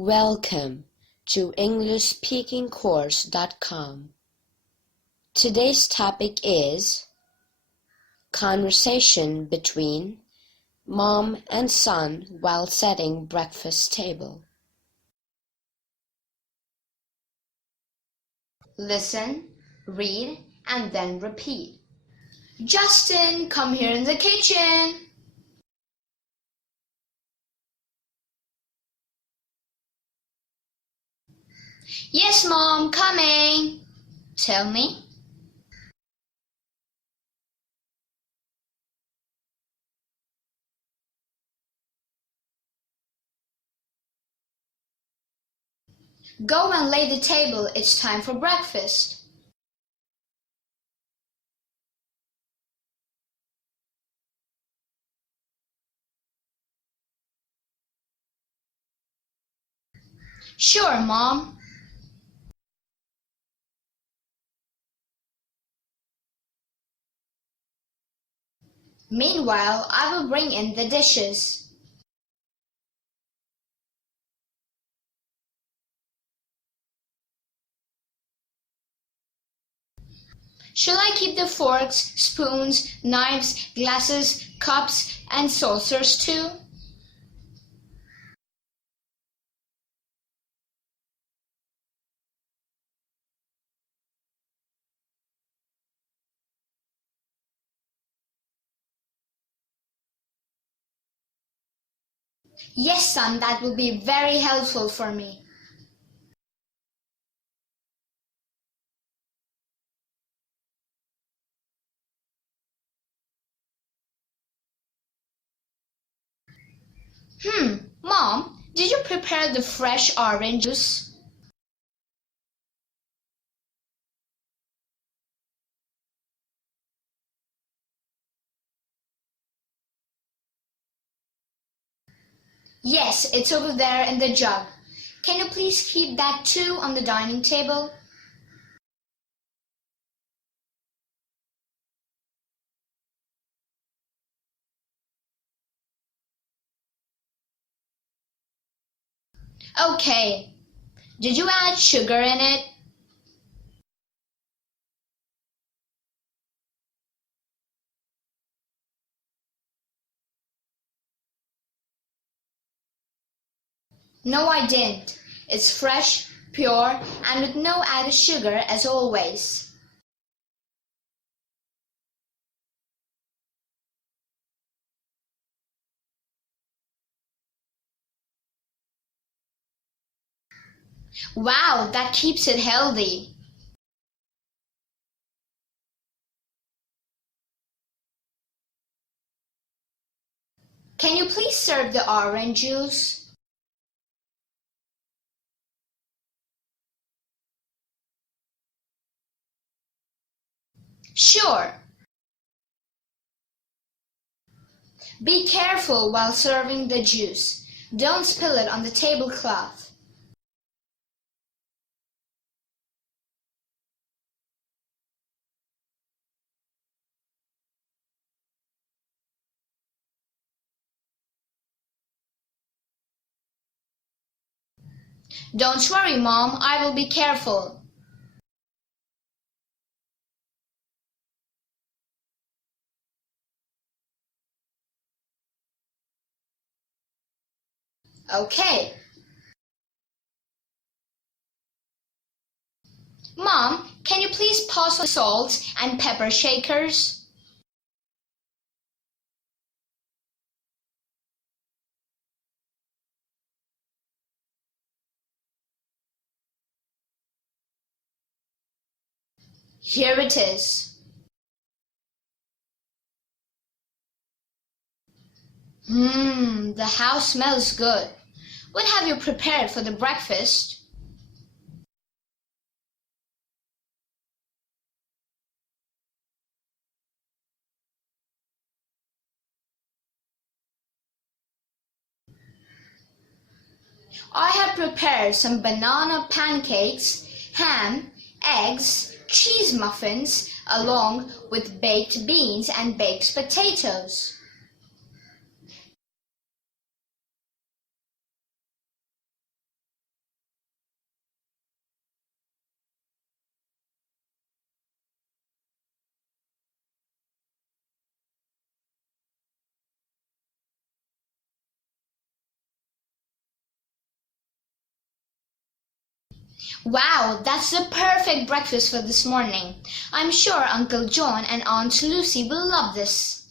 Welcome to EnglishSpeakingCourse.com. Today's topic is conversation between mom and son while setting breakfast table. Listen, read, and then repeat. Justin, come here in the kitchen. Yes, Mom, coming. Tell me. Go and lay the table. It's time for breakfast. Sure, Mom. Meanwhile, I will bring in the dishes. Shall I keep the forks, spoons, knives, glasses, cups, and saucers too? Yes, son, that will be very helpful for me. Mom, did you prepare the fresh orange juice? Yes, it's over there in the jug. Can you please keep that too on the dining table? Okay. Did you add sugar in it? No, I didn't. It's fresh, pure, and with no added sugar as always. Wow, that keeps it healthy. Can you please serve the orange juice? Sure. Be careful while serving the juice. Don't spill it on the tablecloth. Don't worry, Mom, I will be careful. Okay. Mom, can you please pass the salt and pepper shakers? Here it is. The house smells good. What have you prepared for the breakfast? I have prepared some banana pancakes, ham, eggs, cheese muffins, along with baked beans and baked potatoes. Wow, that's the perfect breakfast for this morning. I'm sure Uncle John and Aunt Lucy will love this.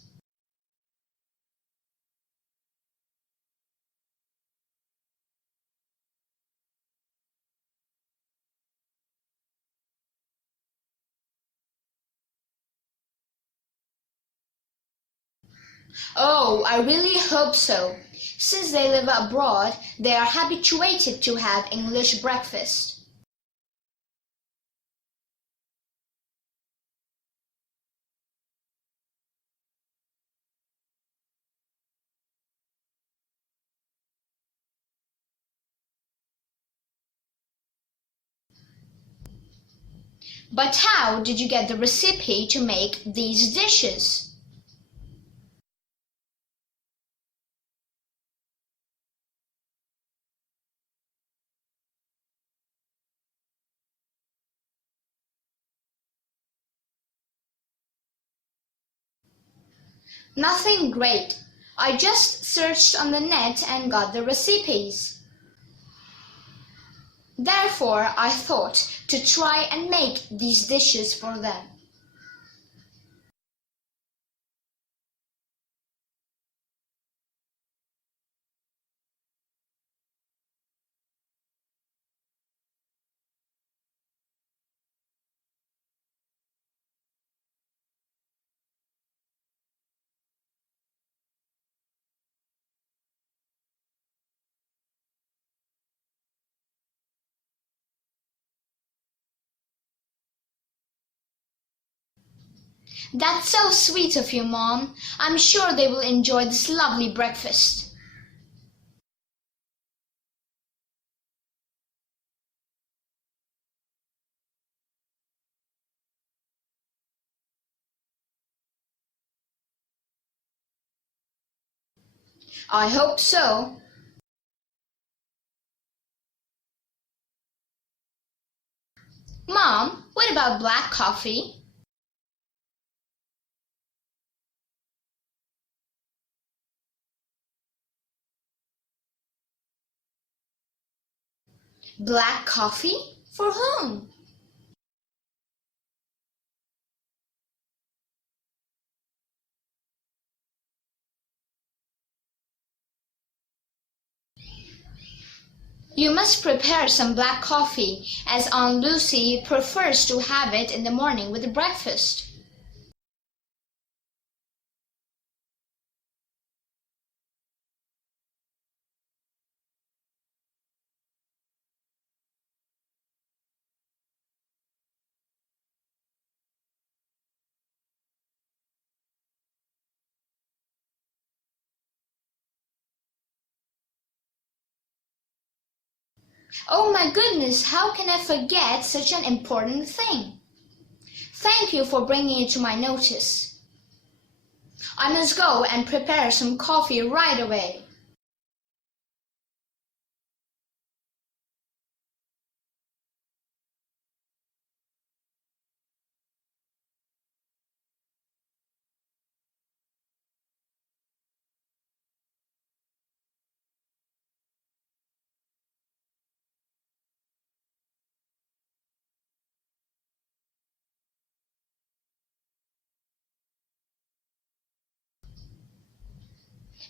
Oh, I really hope so. Since they live abroad, they are habituated to have English breakfast. But how did you get the recipe to make these dishes? Nothing great. I just searched on the net and got the recipes. Therefore, I thought to try and make these dishes for them. That's so sweet of you, Mom. I'm sure they will enjoy this lovely breakfast. I hope so. Mom, what about black coffee? Black coffee? For whom? You must prepare some black coffee, as Aunt Lucy prefers to have it in the morning with the breakfast. Oh my goodness, how can I forget such an important thing? Thank you for bringing it to my notice. I must go and prepare some coffee right away.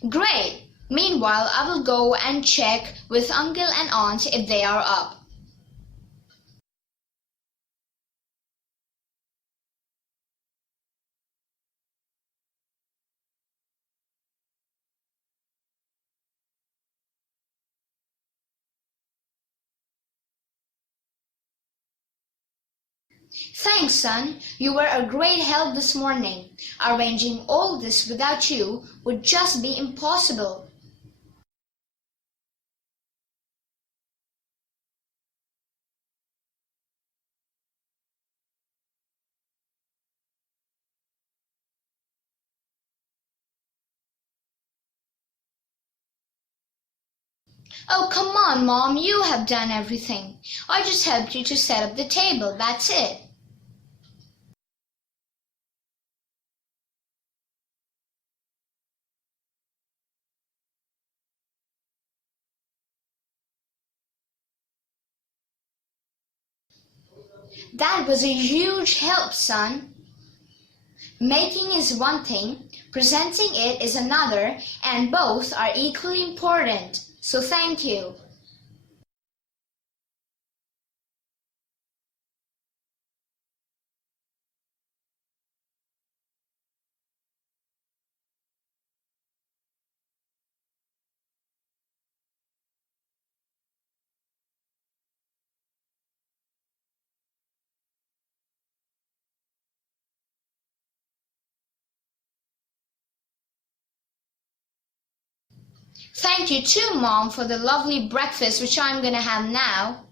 Great! Meanwhile, I will go and check with Uncle and Aunt if they are up. Thanks, son. You were a great help this morning. Arranging all this without you would just be impossible. Oh, come on, Mom. You have done everything. I just helped you to set up the table. That's it. That was a huge help, son. Making is one thing, presenting it is another, and both are equally important. So thank you. Thank you too, Mom, for the lovely breakfast which I'm gonna have now.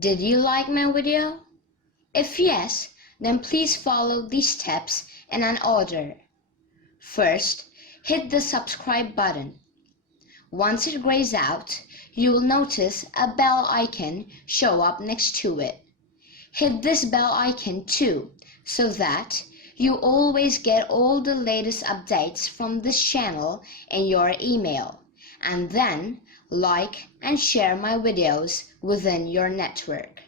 Did you like my video? If yes, then please follow these steps in an order. First, hit the subscribe button. Once it grays out, you will notice a bell icon show up next to it. Hit this bell icon too, so that you always get all the latest updates from this channel in your email, and then like and share my videos within your network.